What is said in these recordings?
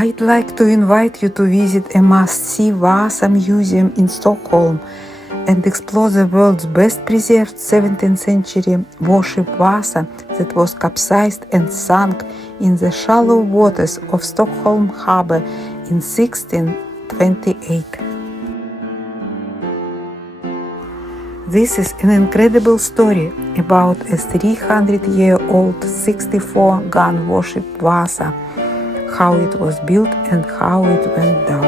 I'd like to invite you to visit a must-see Vasa Museum in Stockholm and explore the world's best preserved 17th century warship Vasa that was capsized and sunk in the shallow waters of Stockholm harbour in 1628. This is an incredible story about a 300-year-old 64-gun warship Vasa, how it was built and how it went down.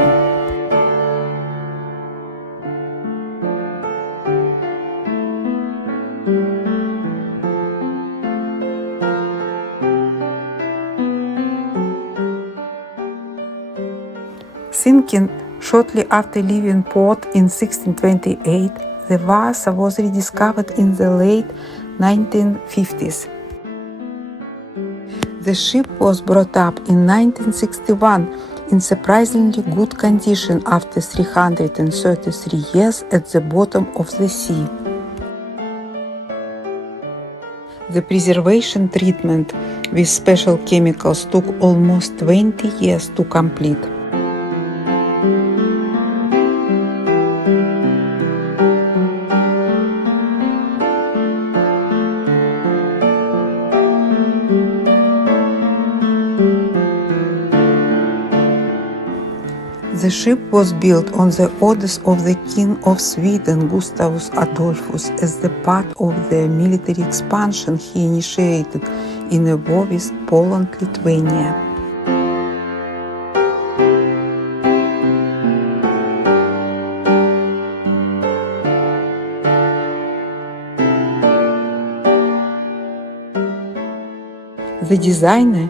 Sinking shortly after leaving port in 1628, the Vasa was rediscovered in the late 1950s. The ship was brought up in 1961 in surprisingly good condition after 333 years at the bottom of the sea. The preservation treatment with special chemicals took almost 20 years to complete. The ship was built on the orders of the King of Sweden, Gustavus Adolphus, as the part of the military expansion he initiated in a war with Poland-Lithuania. The designer,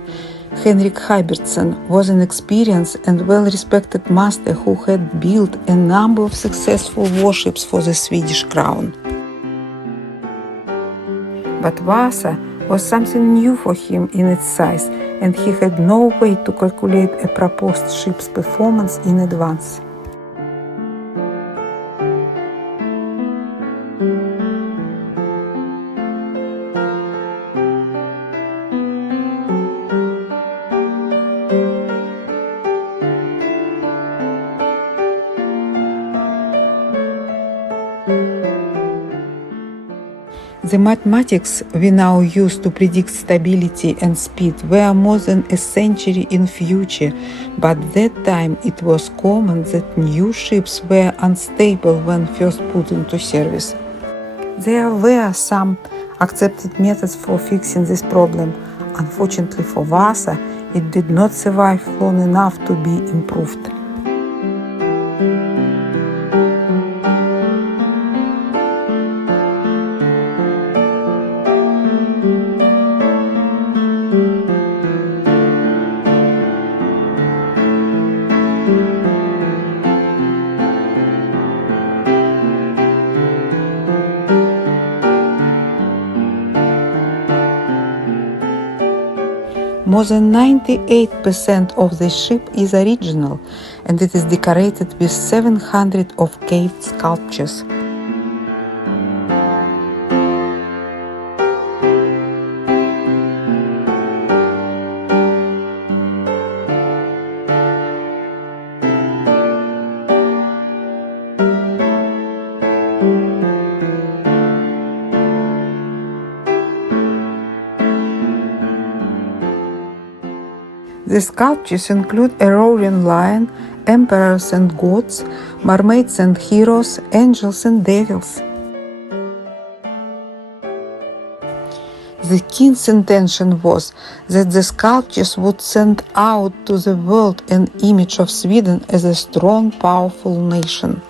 Henrik Hybertsen, was an experienced and well-respected master who had built a number of successful warships for the Swedish crown. But Vasa was something new for him in its size, and he had no way to calculate a proposed ship's performance in advance. The mathematics we now use to predict stability and speed were more than a century in future, but at that time it was common that new ships were unstable when first put into service. There were some accepted methods for fixing this problem. Unfortunately for Vasa, it did not survive long enough to be improved. More than 98% of the ship is original, and it is decorated with 700 of caved sculptures. The sculptures include a roaring lion, emperors and gods, mermaids and heroes, angels and devils. The king's intention was that the sculptures would send out to the world an image of Sweden as a strong, powerful nation.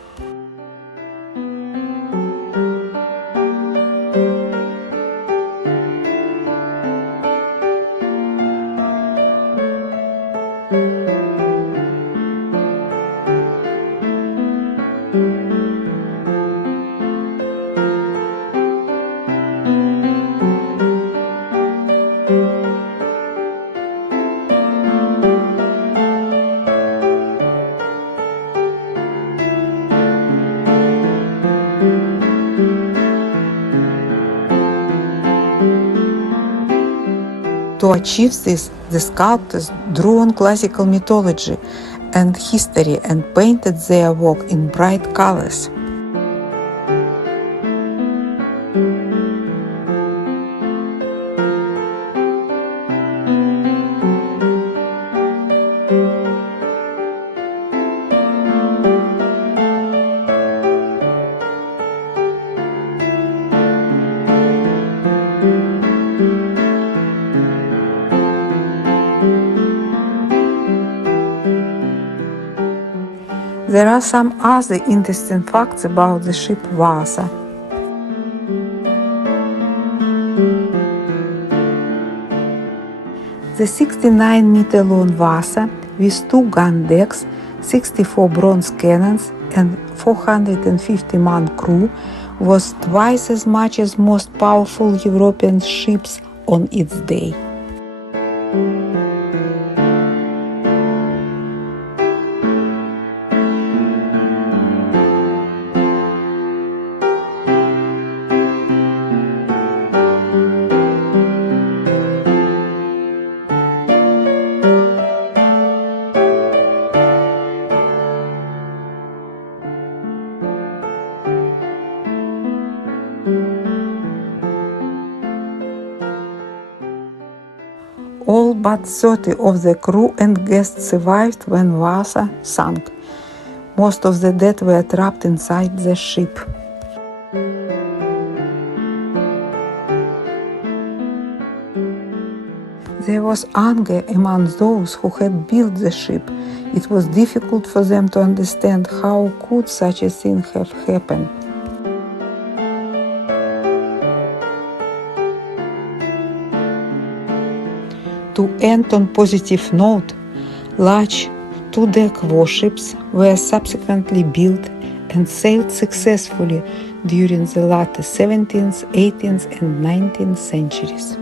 To achieve this, The sculptors drew on classical mythology and history and painted their work in bright colors. There are some other interesting facts about the ship Vasa. The 69-meter-long Vasa, with 2 gun decks, 64 bronze cannons, and 450-man crew, was twice as much as most powerful European ships on its day. All but 30 of the crew and guests survived when Vasa sank. Most of the dead were trapped inside the ship. There was anger among those who had built the ship. It was difficult for them to understand how could such a thing have happened. To end on positive note, large 2-deck warships were subsequently built and sailed successfully during the latter 17th, 18th and 19th centuries.